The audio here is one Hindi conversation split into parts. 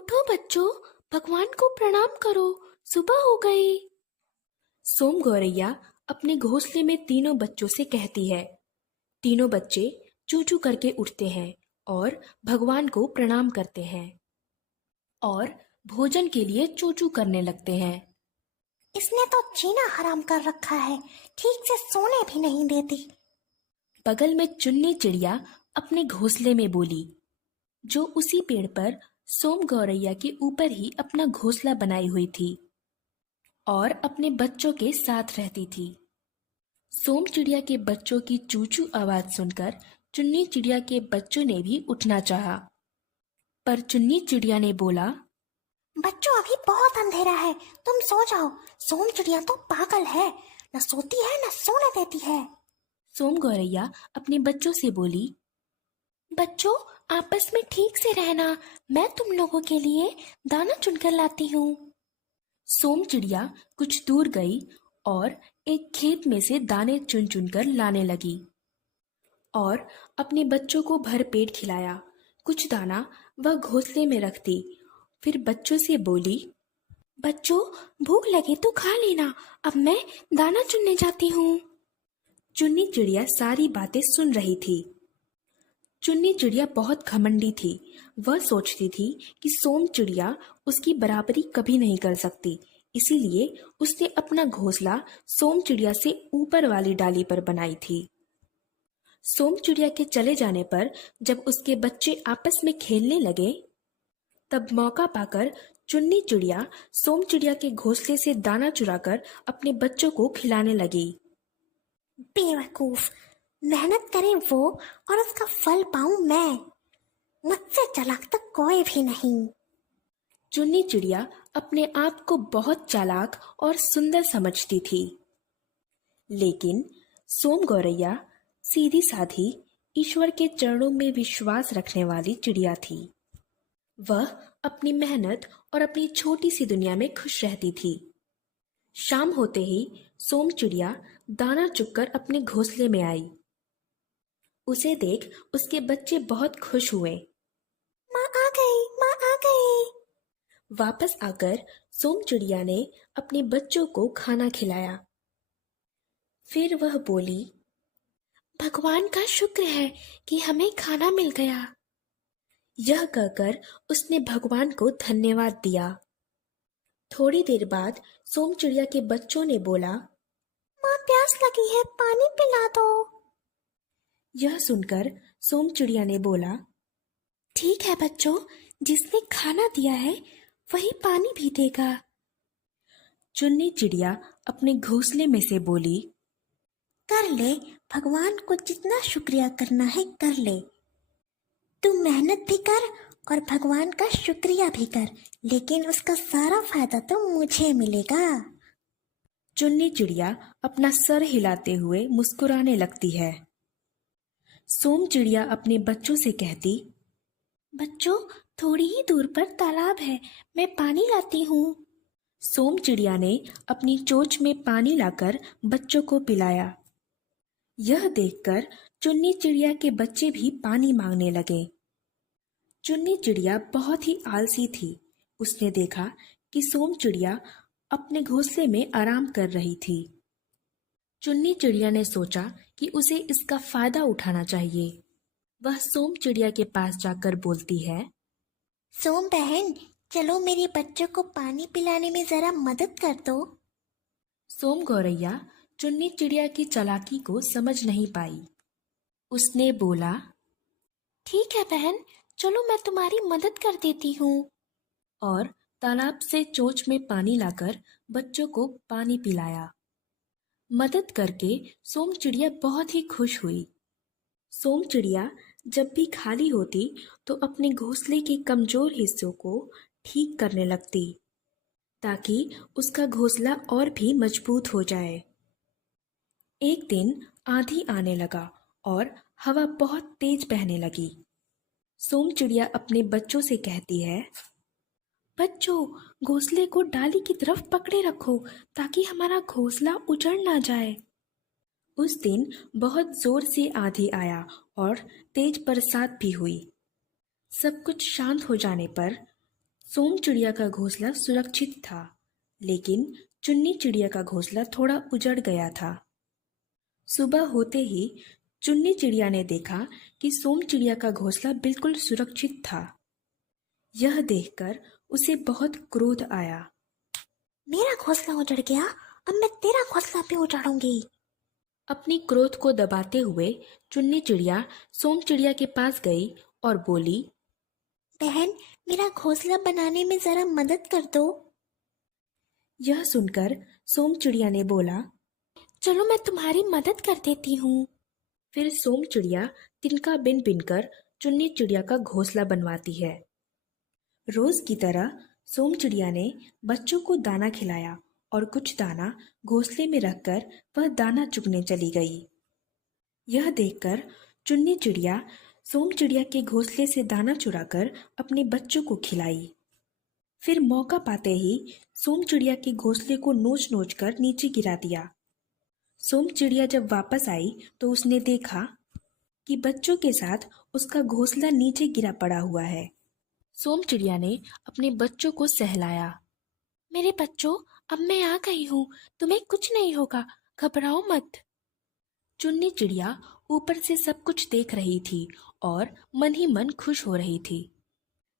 उठो बच्चों, भगवान को प्रणाम करो, सुबह हो गई। सोम गौरैया अपने घोंसले में तीनों बच्चों से कहती है। तीनों बच्चे चू चू करके उठते हैं और भगवान को प्रणाम करते हैं और भोजन के लिए चू चू करने लगते हैं। इसने तो जीना हराम कर रखा है, ठीक से सोने भी नहीं देती। बगल में चुन्नी चिड़िया अपने घोंसले में बोली, जो उसी पेड़ पर सोम गौरैया के ऊपर ही अपना घोंसला बनाई हुई थी और अपने बच्चों के साथ रहती थी। सोम चिड़िया के बच्चों की चूचू आवाज सुनकर चुन्नी चिड़िया के बच्चों ने भी उठना चाहा, पर चुन्नी चिड़िया ने बोला, बच्चों अभी बहुत अंधेरा है, तुम सो जाओ। सोम चिड़िया तो पागल है, न सोती है न सोने देती है। सोम गौरैया अपने बच्चों से बोली, बच्चों आपस में ठीक से रहना, मैं तुम लोगों के लिए दाना चुनकर लाती हूँ। सोम चिड़िया कुछ दूर गई और एक खेत में से दाने चुन चुनकर लाने लगी और अपने बच्चों को भर पेट खिलाया। कुछ दाना वह घोंसले में रख दी, फिर बच्चों से बोली, बच्चों भूख लगे तो खा लेना, अब मैं दाना चुनने जाती हूँ। चुन्नी चिड़िया सारी बातें सुन रही थी। चुन्नी चिड़िया बहुत घमंडी थी। वह सोचती थी कि सोम चिड़िया उसकी बराबरी कभी नहीं कर सकती, इसीलिए उसने अपना घोंसला सोम चिड़िया से ऊपर वाली डाली पर बनाई थी। सोम चिड़िया के चले जाने पर जब उसके बच्चे आपस में खेलने लगे, तब मौका पाकर चुन्नी चिड़िया सोम चिड़िया के घोंसले से दाना चुराकर अपने बच्चों को खिलाने लगी। बेवकूफ, मेहनत करे वो और उसका फल पाऊं मैं। मुझसे चालाक तो कोई भी नहीं। चुन्नी चिड़िया अपने आप को बहुत चालाक और सुंदर समझती थी, लेकिन सोम गौरैया सीधी साधी ईश्वर के चरणों में विश्वास रखने वाली चिड़िया थी। वह अपनी मेहनत और अपनी छोटी सी दुनिया में खुश रहती थी। शाम होते ही सोम चिड़िया दाना चुगकर अपने घोंसले में आई। उसे देख उसके बच्चे बहुत खुश हुए। माँ आ गई, माँ आ गई। वापस आकर सोम चिड़िया ने अपने बच्चों को खाना खिलाया। फिर वह बोली, भगवान का शुक्र है कि हमें खाना मिल गया। यह कहकर उसने भगवान को धन्यवाद दिया। थोड़ी देर बाद सोम चिड़िया के बच्चों ने बोला, माँ प्यास लगी है, पानी पिला दो। यह सुनकर सोम चिड़िया ने बोला, ठीक है बच्चों, जिसने खाना दिया है वही पानी भी देगा। चुन्नी चिड़िया अपने घोंसले में से बोली, कर ले, भगवान को जितना शुक्रिया करना है कर ले। तू मेहनत भी कर और भगवान का शुक्रिया भी कर, लेकिन उसका सारा फायदा तो मुझे मिलेगा। चुन्नी चिड़िया अपना सर हिलाते हुए मुस्कुराने लगती है। सोम चिड़िया अपने बच्चों से कहती, बच्चों थोड़ी ही दूर पर तालाब है, मैं पानी लाती हूँ। सोम चिड़िया ने अपनी चोंच में पानी लाकर बच्चों को पिलाया। यह देखकर चुन्नी चिड़िया के बच्चे भी पानी मांगने लगे। चुन्नी चिड़िया बहुत ही आलसी थी। उसने देखा कि सोम चिड़िया अपने घोंसले में आराम कर रही थी। चुन्नी चिड़िया ने सोचा कि उसे इसका फायदा उठाना चाहिए। वह सोम चिड़िया के पास जाकर बोलती है, सोम बहन, चलो मेरे बच्चों को पानी पिलाने में जरा मदद कर दो। सोम गौरैया चुन्नी चिड़िया की चालाकी को समझ नहीं पाई। उसने बोला, ठीक है बहन, चलो मैं तुम्हारी मदद कर देती हूँ, और तालाब से चोंच में पानी लाकर बच्चों को पानी पिलाया। मदद करके सोम चिड़िया बहुत ही खुश हुई। सोम चिड़िया जब भी खाली होती तो अपने घोंसले के कमजोर हिस्सों को ठीक करने लगती, ताकि उसका घोंसला और भी मजबूत हो जाए। एक दिन आंधी आने लगा और हवा बहुत तेज बहने लगी। सोम चिड़िया अपने बच्चों से कहती है, बच्चों घोंसले को डाली की तरफ पकड़े रखो ताकि हमारा घोंसला उजड़ ना जाए। उस दिन बहुत जोर से आंधी आया और तेज बरसात भी हुई। सब कुछ शांत हो जाने पर सोम चिड़िया का घोंसला सुरक्षित था, लेकिन चुन्नी चिड़िया का घोंसला थोड़ा उजड़ गया था। सुबह होते ही चुन्नी चिड़िया ने देखा कि सोम चिड़िया का घोंसला बिल्कुल सुरक्षित था। यह देखकर उसे बहुत क्रोध आया। मेरा घोंसला उजड़ गया, अब मैं तेरा घोंसला भी उजाड़ूंगी। अपनी क्रोध को दबाते हुए चुन्नी चिड़िया सोम चिड़िया के पास गई और बोली, बहन, मेरा घोंसला बनाने में जरा मदद कर दो। यह सुनकर सोम चिड़िया ने बोला, चलो मैं तुम्हारी मदद कर देती हूँ। फिर सोम चिड़िया तिनका बिन बिनकर चुन्नी चिड़िया का घोंसला बनवाती है। रोज की तरह सोम चिड़िया ने बच्चों को दाना खिलाया और कुछ दाना घोंसले में रखकर वह दाना चुगने चली गई। यह देखकर चुन्नी चिड़िया सोम चिड़िया के घोंसले से दाना चुराकर अपने बच्चों को खिलाई। फिर मौका पाते ही सोम चिड़िया के घोंसले को नोच नोच कर नीचे गिरा दिया। सोम चिड़िया जब वापस आई तो उसने देखा कि बच्चों के साथ उसका घोंसला नीचे गिरा पड़ा हुआ है। सोम चिड़िया ने अपने बच्चों को सहलाया। मेरे बच्चों, अब मैं आ गई हूँ, तुम्हें कुछ नहीं होगा, घबराओ मत। चुन्नी चिड़िया ऊपर से सब कुछ देख रही थी और मन ही मन खुश हो रही थी।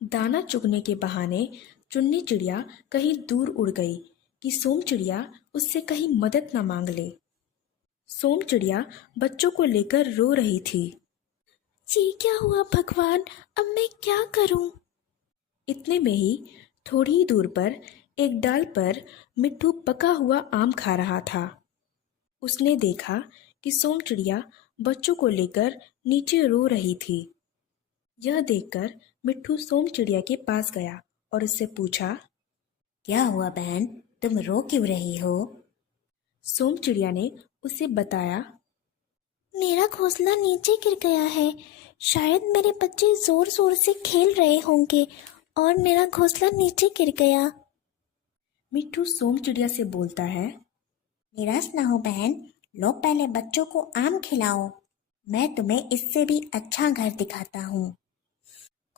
दाना चुगने के बहाने चुन्नी चिड़िया कहीं दूर उड़ गई कि सोम चिड़िया उससे कहीं मदद न मांग ले। सोम चिड़िया बच्चों को लेकर रो रही थी। जी क्या हुआ भगवान, अब मैं क्या करूं? इतने में ही थोड़ी ही दूर पर एक डाल पर मिट्ठू पका हुआ आम खा रहा था। उसने देखा कि सोम चिड़िया बच्चों को लेकर नीचे रो रही थी। यह देखकर मिट्ठू सोम चिड़िया के पास गया और उससे पूछा, क्या हुआ बहन, तुम रो क्यों रही हो? सोम चिड़िया ने उसे बताया, मेरा घोंसला नीचे गिर गया है। शायद मेरे बच्चे जोर जोर से खेल रहे होंगे और मेरा घोंसला नीचे गिर गया। मिट्ठू सोम चिड़िया से बोलता है, निराश ना हो बहन, लो पहले बच्चों को आम खिलाओ, मैं तुम्हें इससे भी अच्छा घर दिखाता हूँ।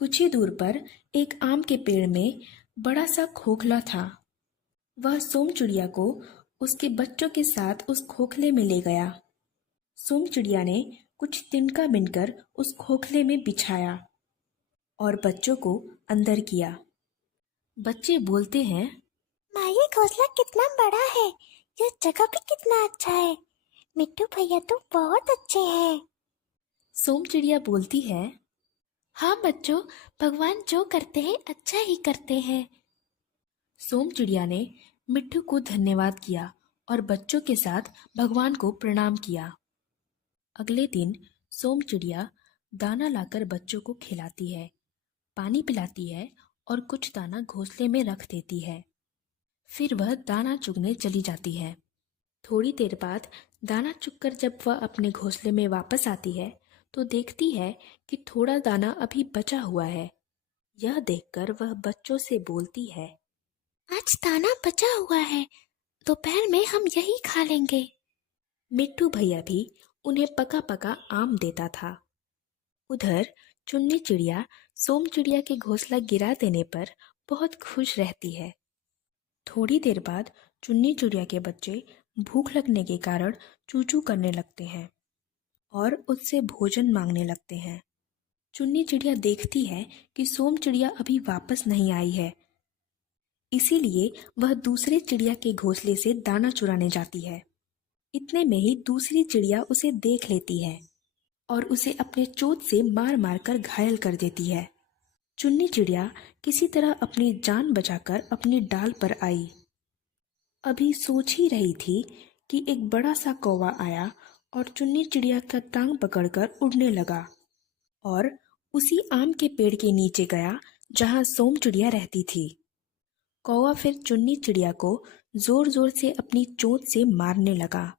कुछ ही दूर पर एक आम के पेड़ में बड़ा सा खोखला था। वह सोम चिड़िया को उसके बच्चों के साथ उस खोखले में ले गया। सोम चिड़िया ने कुछ तिनका बिनकर उस खोखले में बिछाया और बच्चों को अंदर किया। बच्चे बोलते हैं, माँ, ये घोंसला कितना बड़ा है, यह जगह भी कितना अच्छा है। मिट्टू भैया तो बहुत अच्छे हैं। सोम चिड़िया बोलती है, हाँ बच्चों, भगवान जो करते हैं अच्छा ही करते हैं। सोम चिड़िया ने मिट्ठू को धन्यवाद किया और बच्चों के साथ भगवान को प्रणाम किया। अगले दिन सोम चिड़िया दाना लाकर बच्चों को खिलाती है, पानी पिलाती है और कुछ दाना घोंसले में रख देती है। फिर वह दाना चुगने चली जाती है। थोड़ी देर बाद दाना चुगकर जब वह अपने घोंसले में वापस आती है तो देखती है कि थोड़ा दाना अभी बचा हुआ है। यह देखकर वह बच्चों से बोलती है, आज दाना बचा हुआ है, दोपहर में हम यही खा लेंगे। मिट्टू भैया भी उन्हें पका पका आम देता था। उधर चुन्नी चिड़िया सोम चिड़िया के घोंसला गिरा देने पर बहुत खुश रहती है। थोड़ी देर बाद चुन्नी चिड़िया के बच्चे भूख लगने के कारण चूचू करने लगते हैं और उससे भोजन मांगने लगते हैं। चुन्नी चिड़िया देखती है कि सोम चिड़िया अभी वापस नहीं आई है, इसीलिए वह दूसरे चिड़िया के घोंसले से दाना चुराने जाती है। इतने में ही दूसरी चिड़िया उसे देख लेती है और उसे अपने चोंच से मार मार कर घायल कर देती है। चुन्नी चिड़िया किसी तरह अपनी जान बचाकर अपनी डाल पर आई। अभी सोच ही रही थी कि एक बड़ा सा कौवा आया और चुन्नी चिड़िया का टांग पकड़कर उड़ने लगा और उसी आम के पेड़ के नीचे गया जहां सोम चिड़िया रहती थी। कौवा फिर चुन्नी चिड़िया को जोर जोर से अपनी चोंच से मारने लगा।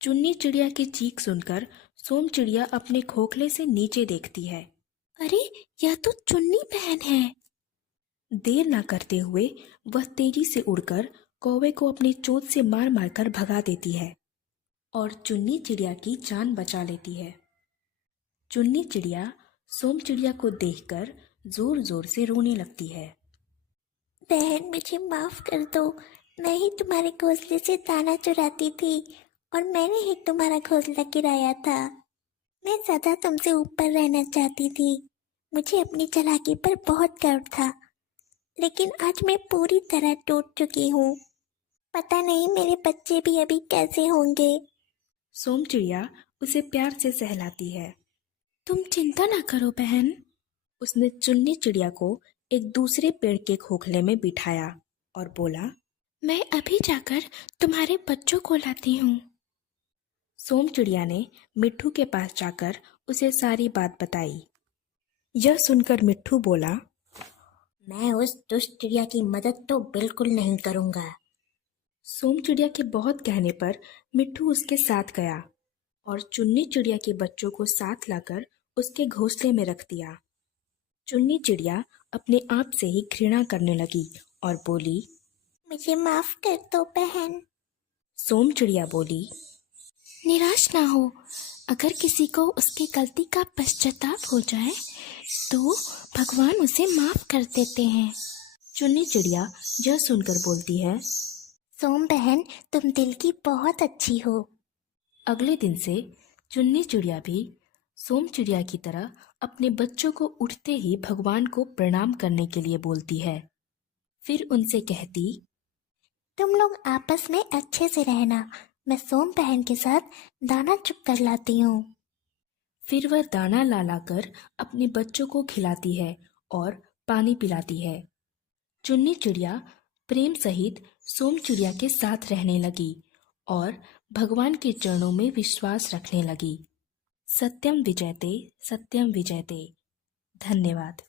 चुन्नी चिड़िया की चीख सुनकर सोम चिड़िया अपने खोखले से नीचे देखती है। अरे, यह तो चुन्नी बहन है। देर ना करते हुए वह तेजी से उड़कर कौवे को अपनी चोंच से मार मार कर भगा देती है और चुन्नी चिड़िया की जान बचा लेती है। चुन्नी चिड़िया सोम चिड़िया को देखकर जोर जोर से रोने लगती है। बहन मुझे माफ कर दो। मैं ही तुम्हारे घोंसले से दाना चुराती थी और मैंने ही तुम्हारा घोंसला गिराया था। मैं सदा तुमसे ऊपर रहना चाहती थी। मुझे अपनी चालाकी पर बहुत गर्व था, लेकिन आज मैं पूरी तरह टूट चुकी हूँ। पता नहीं मेरे बच्चे भी अभी कैसे होंगे। सोम चिड़िया उसे प्यार से सहलाती है। तुम चिंता ना करो बहन। उसने चुन्नी चिड़िया को एक दूसरे पेड़ के खोखले में बिठाया और बोला, मैं अभी जाकर तुम्हारे बच्चों को लाती हूँ। सोम चिड़िया ने मिट्ठू के पास जाकर उसे सारी बात बताई। यह सुनकर मिट्ठू बोला, मैं उस दुष्ट चिड़िया की मदद तो बिल्कुल नहीं करूँगा। सोम चिड़िया के बहुत कहने पर मिट्ठू उसके साथ गया और चुन्नी चिड़िया के बच्चों को साथ लाकर उसके घोंसले में रख दिया। चुन्नी चिड़िया अपने आप से ही घृणा करने लगी और बोली, मुझे माफ कर दो बहन। सोम चिड़िया बोली, निराश ना हो। अगर किसी को उसकी गलती का पश्चाताप हो जाए तो भगवान उसे माफ कर देते हैं। चुन्नी चिड़िया यह सुनकर बोलती है, सोम बहन तुम दिल की बहुत अच्छी हो। अगले दिन से चुन्नी चिड़िया भी सोम चिड़िया की तरह अपने बच्चों को उठते ही भगवान को प्रणाम करने के लिए बोलती है। फिर उनसे कहती, तुम लोग आपस में अच्छे से रहना। मैं सोम बहन के साथ दाना चुग कर लाती हूँ। फिर वह दाना ला लाकर अपने बच्चों को खिलाती है और पानी पिलाती है। चुन्नी चिड़िया प्रेम सहित सोम चिड़िया के साथ रहने लगी और भगवान के चरणों में विश्वास रखने लगी। सत्यम विजयते, सत्यम विजयते। धन्यवाद।